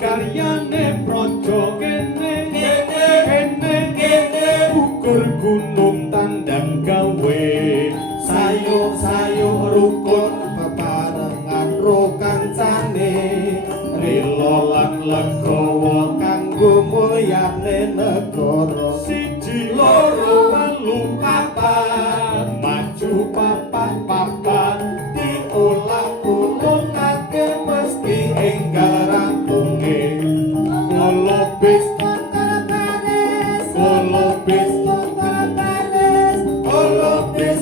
karyane praja kene kene ukur gunung tandang gawe sayuh rukun bebarengan ro kancane rila lan legawa kanggo mulyane negara siji loro telu papat maju papat diulang-ulungake mesti enggal rampunge golobis golobis golobis golobis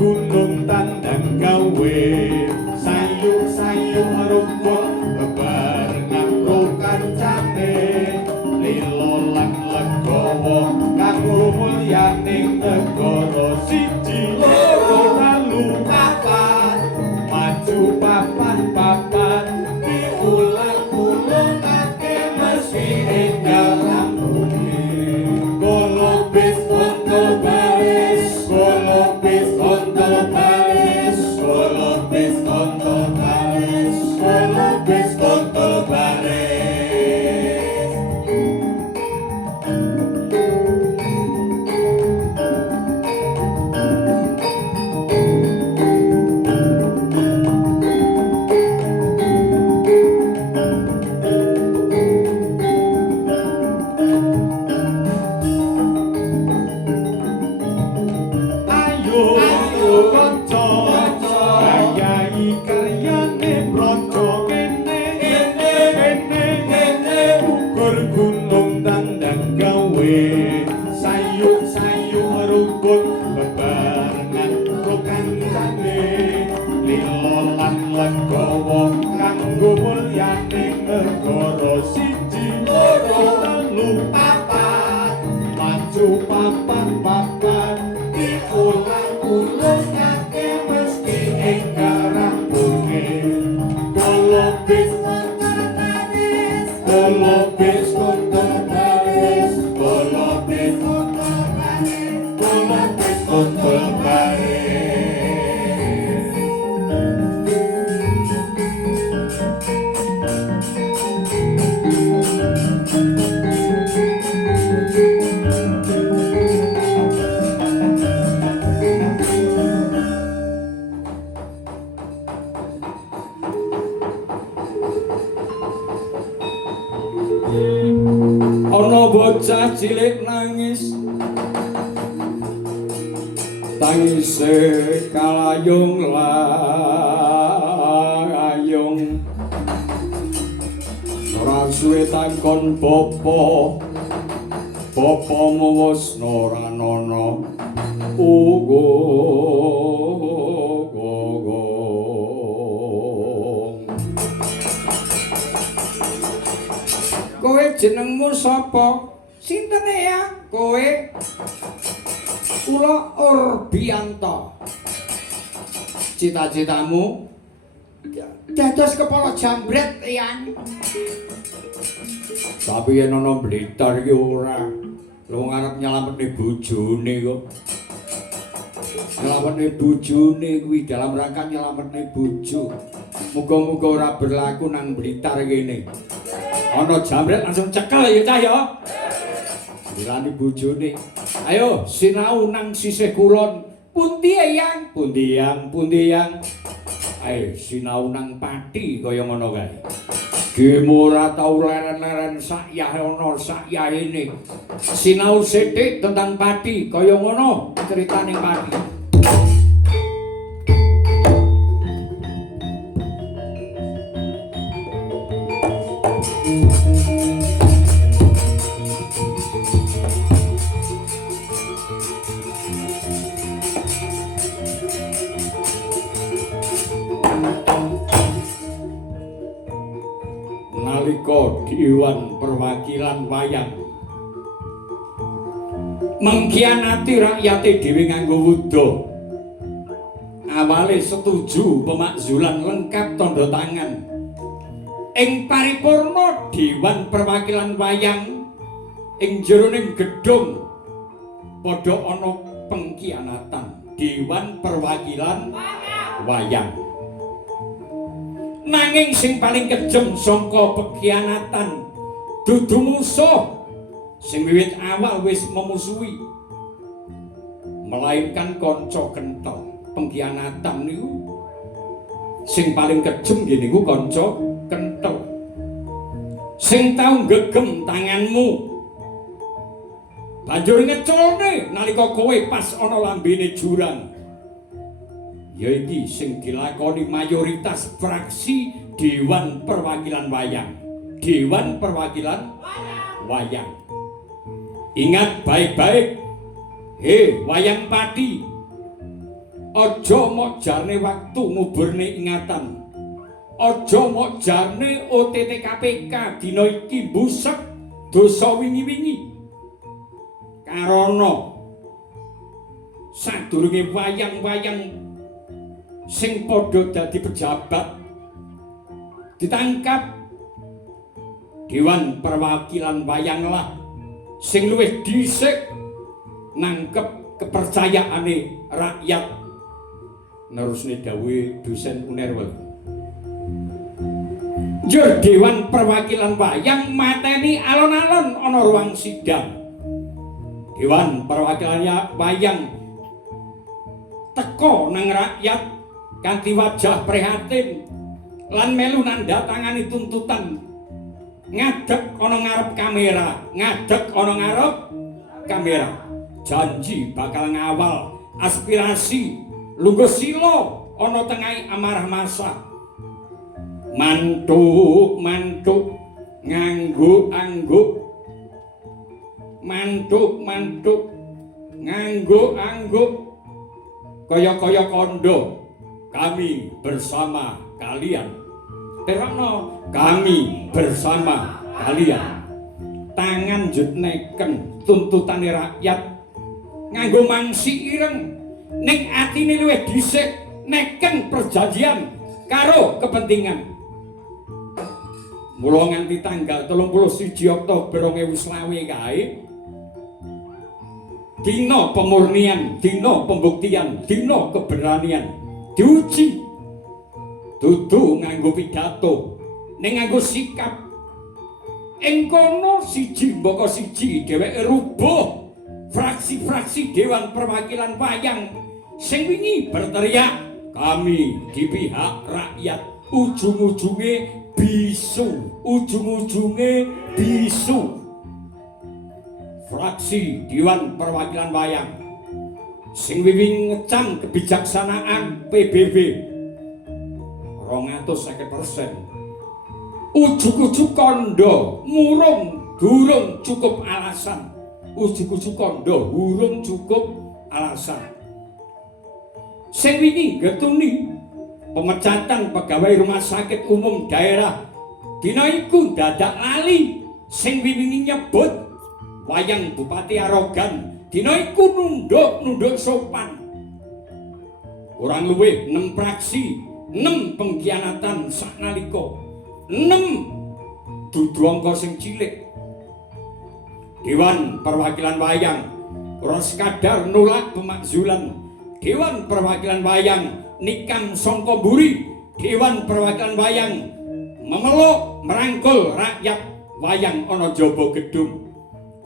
gunung tandang gawe sayuh rumput bebarengan ro kancane lila lan legawa kanggo mulyaning negara siji loro telu papat maju papat diulang-ulungake mesti enggal rampunge golobis foto baris golobis foto baris golobis foto baris golobis foto baris kanggo mulyaning negara siji loro telu papat maju papat diulang-ulungake mesti enggal rampunge golobis golobis golobis golobis golobis ana bocah cilik nangis tangise kalayung layung ora suwe takon bapa mawasna ora ana ugo kowe jenengmu sapa? Sinten ya? Kowe? Kula Urbianto. Cita-citamu? Dados kepala jambret, Yang. Tapi yen ana Blitar iki ora. Lu ngarep nyelametne bojone kok. Nyelametne bojone kuwi dalam rangka nyelametne bojo. Muga-muga ora berlaku nang Blitar kene. Ana jambret langsung cekel ya cah ya. Dirani bojone. Ayo sinau nang sisih kulon. Pundi Yang? Pundi Yang? Ayo sinau nang Pati kaya ngono kae. Gemo ora tau leren-leren sak yah ana sak yahene. Sinau sithik tentang Pati kaya ngono critane Pati. saka Dewan Perwakilan Wayang mengkhianati rakyate dhewe nganggo wudha. Awale setuju pemakzulan lengkap tanda tangan. Ing paripurna Dewan Perwakilan Wayang ing jeroning gedung padha ana pengkhianatan Dewan Perwakilan Wayang. Nanging sing paling kejem saka pengkhianatan dudu musuh sing wiwit awal wis memusuhi, melainkan kanca kenthel. Pengkhianatan niku sing paling kejem nggih niku kanca kenthel sing tau gegem tanganmu banjur ngeculne nalika kowe pas ana lambene jurang. Ya iki sing dilakoni mayoritas fraksi Dewan Perwakilan Wayang. Dewan Perwakilan Wayang. Ingat baik-baik, wayang pati, ojo mok jarne waktu nguburne ingatan, ojo mok jarne OTT KPK dina iki busek dosa wingi-wingi. Karono sadurunge wayang-wayang sing padha dadi pejabat ditangkap, Dewan Perwakilan Wayang lah sing luwih dhisik nangkep kepercayaane rakyat. Nerusne dawuhe dosen Unerwel. Njur Dewan Perwakilan Wayang mateni alon-alon ana ruang sidang. Dewan Perwakilan Wayang teka nang rakyat kanthi wajah prihatin lan melu nandhatangani tuntutan. Ngadeg ana ngarep kamera, ngadeg ana ngarep kamera. Janji bakal ngawal aspirasi lungguh sila ana tengahing amarah massa. Mantuk-mantuk nganggo-angguk, mantuk-mantuk nganggo-angguk, kaya-kaya kondo kami bersama kalian. Terokno kami bersama kalian. Tangan njut neken tuntutane rakyat nganggo mangsi ireng ning atine luwih dhisik neken perjanjian karo kepentingan. Mula nganti tanggal 31 Oktober 2020 kae dina pemurnian, dina pembuktian, dina keberanian diuji. Dudu nganggo pidato, ning nganggo sikap. Ing kono siji mbaka siji dheweke rubuh fraksi-fraksi Dewan Perwakilan Wayang sing wingi berteriak kami di pihak rakyat. Ujung-ujunge bisu, ujung-ujunge bisu. Fraksi Dewan Perwakilan Wayang sing wiwing ngecam kebijaksanaan PBB 250%. Ujug-ujug kondo murung durung cukup alasan. Ujug-ujug kondo urung cukup alasan. Sing wingi getuni pemecatan pegawai rumah sakit umum daerah dina iku dadak lali. Sing wingi nyebut wayang bupati arogan dina iku nunduk sopan. Kurang luwih 6 praksi, 6 pengkhianatan saknalika, 6 dudu angka sing cilik. Dewan Perwakilan Wayang ora sekadar nolak pemakzulan. Dewan Perwakilan Wayang nikam sangka mburi. Dewan Perwakilan Wayang memeluk merangkul rakyat wayang ana jaba gedung.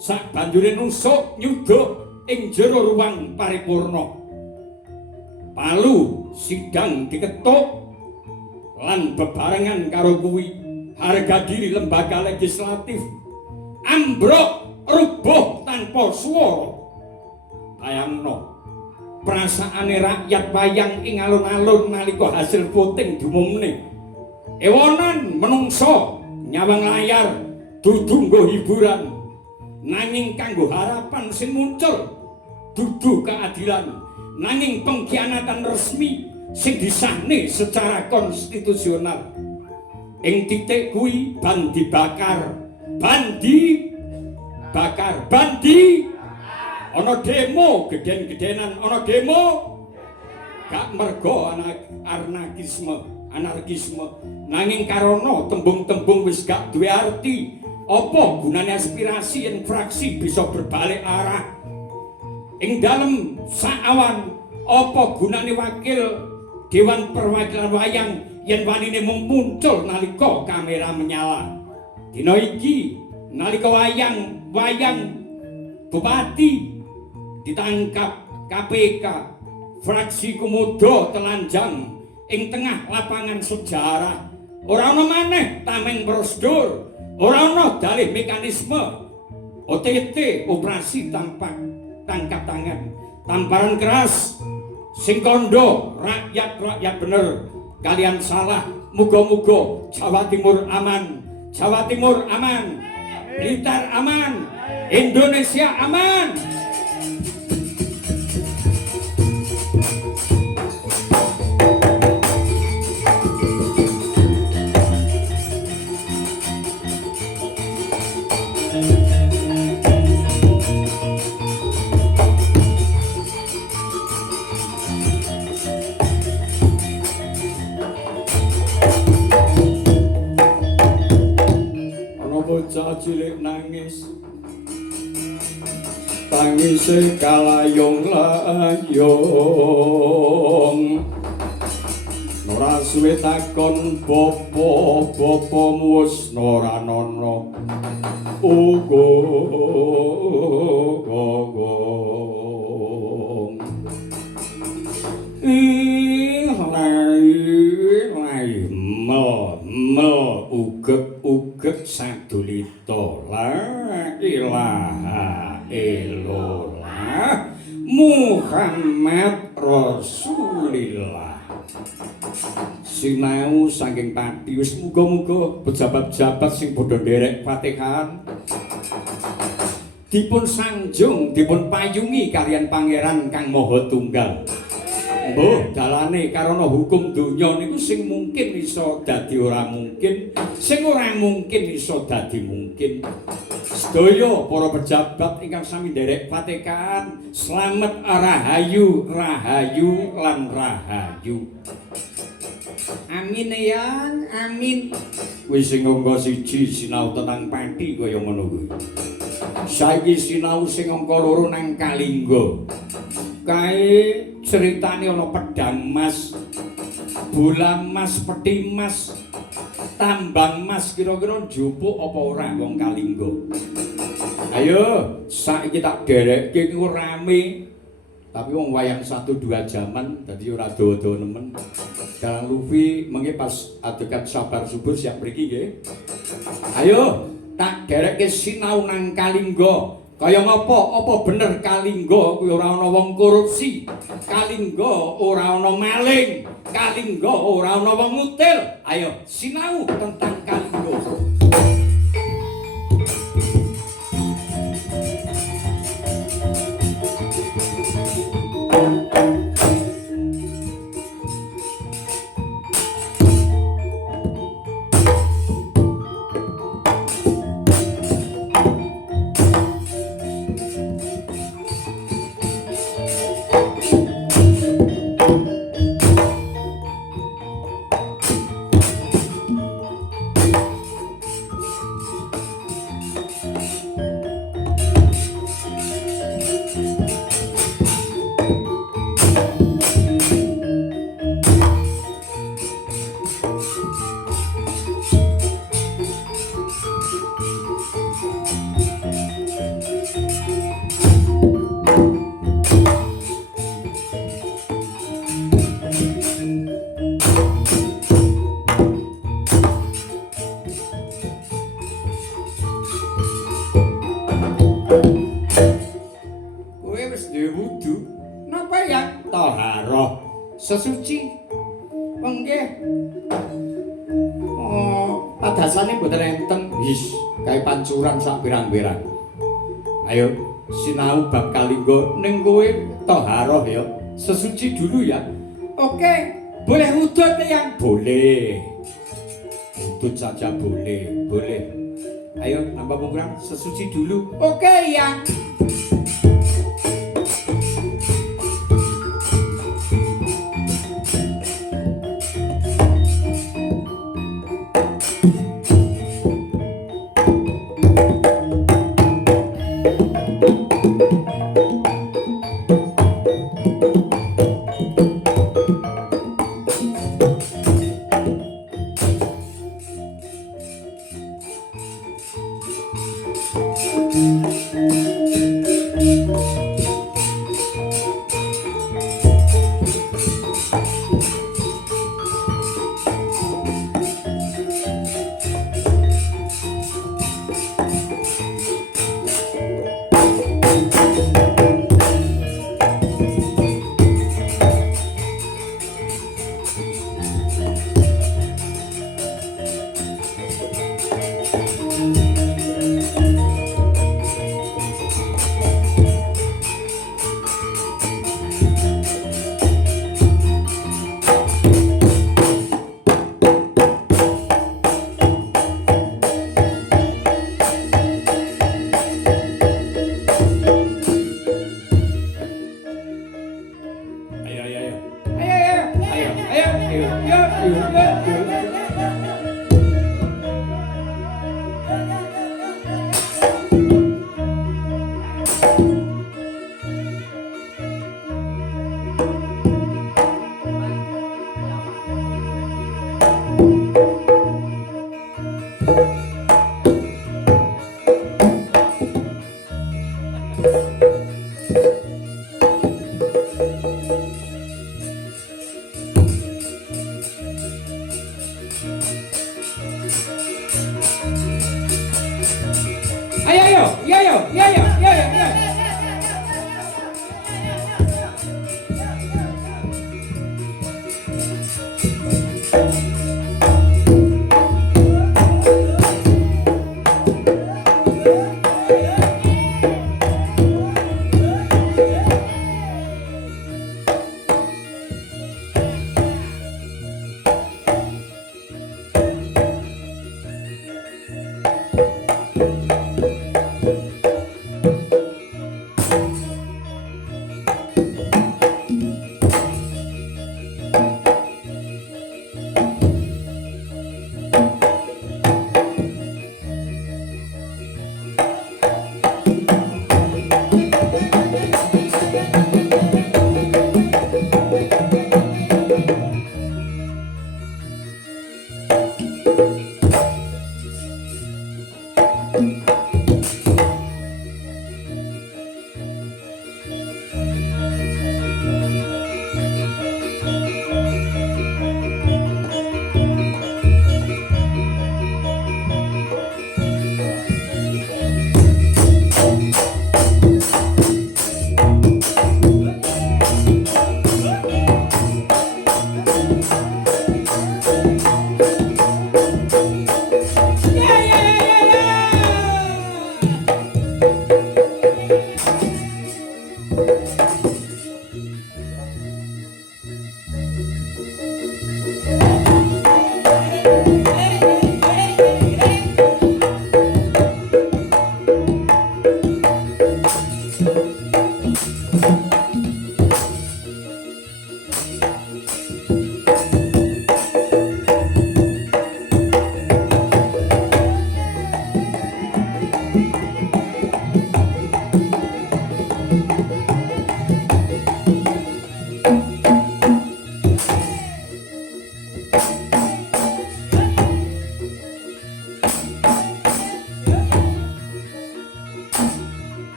Sak banjure nusuk nyuduk ing jero ruang paripurna. Palu sidang diketuk lan bebarengan karo kuwi harga diri lembaga legislatif ambruk rubuh tanpa swara. Bayangno perasaane rakyat wayang ing alun-alun nalika hasil voting diumumne. Ewonan menungso nyawang layar dudu nggo hiburan nanging kanggo harapan sing muncul dudu keadilan. Nanging pengkhianatan resmi sing disahne secara konstitusional. Ing titik kuwi ban dibakar. Ban ana demo geden-gedenan, ana demo gak mergo anarkisme nanging karana tembung-tembung wis gak duwe arti. Apa gunane aspirasi yen fraksi bisa berbalik arah ing dalem saawan? Apa gunane wakil Dewan Perwakilan Wayang yen wanine mung muncul nalika kamera menyala? Dina iki nalika wayang bupati ditangkap KPK, fraksi Komodo telanjang ing tengah lapangan sejarah. Ora ana maneh tameng prosedur, ora ana dalih mekanisme OTT, operasi tanpa tangkap tangan. Tamparan keras sing kandha rakyat bener kalian salah. Muga-muga Jawa Timur aman, Blitar aman, Indonesia aman. Bocah cilik nangis, tangise kalayong-layong. Ora suwe takon bapa-bapamu wis ora ana. Ugek sadulita la ilaha illallah Muhammad Rasulillah. Sinau saking pati wis muga-muga pejabat-pejabat sing padha nderek Fatihah dipun sanjung, dipun payungi kalian pangeran kang Maha Tunggal. Mbuh dalane karana hukum donya niku sing mungkin iso dadi ora mungkin, sing ora mungkin iso dadi mungkin. Sedaya para pejabat ingkang sami nderek Fatihah, slamet rahayu lan rahayu. Amin ya, amin. Wis sing angka 1 sinau tenang pati kaya ngono kuwi. Saiki sinau sing angka 2 nang Kalingga. Kae ceritane ana pedang mas, bola mas, peti mas, tambang mas, kira-kira njupuk apa ora wong Kalingga. Ayo saiki tak derekke iku rame. Tapi wong wayang 1-2 jaman dadi ora dawa-dawa nemen. Dalang Luffy mengki pas adegan sabar subur siap mriki nggih. Ayo tak derekke sinau nang Kalingga. Kaya ngapa? Apa bener Kalingga kuwi ora ana wong korupsi? Kalingga ora ana maling. Kalingga ora ana wong ngutil. Ayo sinau tentang Kalingga. Sesuci nggih. Padasane mboten enten. Wis, kae pancuran sak pirang-pirang. Ayo sinau bab Kalingga ning kowe taharah ya. Sesuci dulu ya. Oke, boleh udut yang boleh. Ngebut saja boleh, boleh. Ayo nambah ukuran sesuci dulu. Oke ya.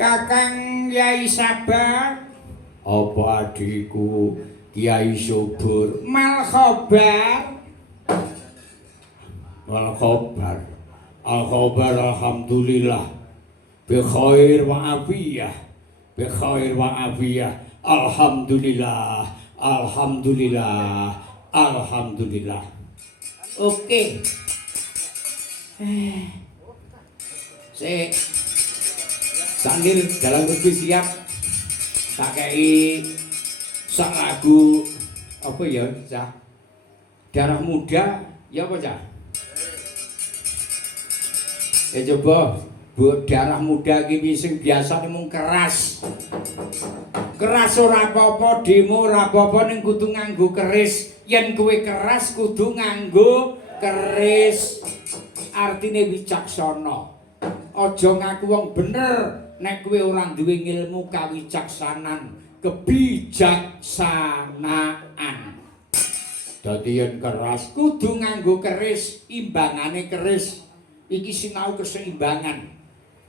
Kakang Yai Sabah. Apa adikku Kiai Mal khobar. Mal khobar. Al-khabar alhamdulillah. Bi khair wa afiyah. Bi khair wa afiyah. Alhamdulillah. Alhamdulillah. Alhamdulillah. Oke. Sik. Sambil dalam lebih siap tak kei sak lagu apa ya Cah? Darah Muda ya apa Cah? Coba Bu Darah Muda iki sing biasane mung keras. Keras ora apa-apa, demo ora apa-apa ning kudu nganggo keris. Yen kowe keras kudu nganggo keris. Artine wicaksana. Aja ngaku wong bener nek kowe ora duwe ilmu kawicaksanan, kebijaksanaan. Dadi yen keras kudu nganggo keris, imbangane keris. Iki sinau keseimbangan.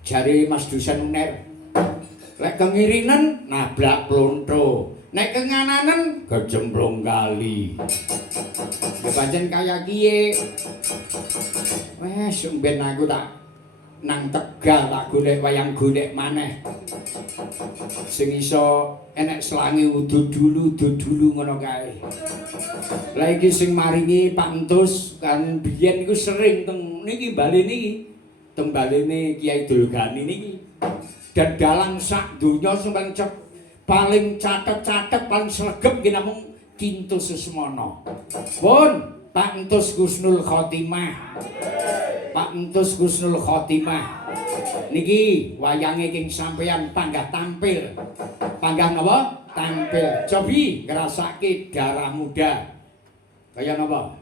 Jare Mas Dusan Uner. Lek kengirinan nablak plonto, nek kengananen kecemplung kali. Ya pancen kaya kiye. Wes mben aku tak nang Tegal tak golek wayang golek maneh. Sing iso enek selange udud dulu ngono kae. Lah iki sing maringi Pak Entus kan biyen iku sering teng niki bali niki. Teng balene Kiai Dulgani niki. Dalang sak donya sing paling catet-catet paling sregep ki namung Kintu Susmono. Pun Pak Entus Husnul Khotimah. Pak Entus Husnul Khotimah. Niki wayange king sampeyan panggah tampil. Panggah napa? Tampil. Cobi ngrasake Darah Muda. Kaya napa?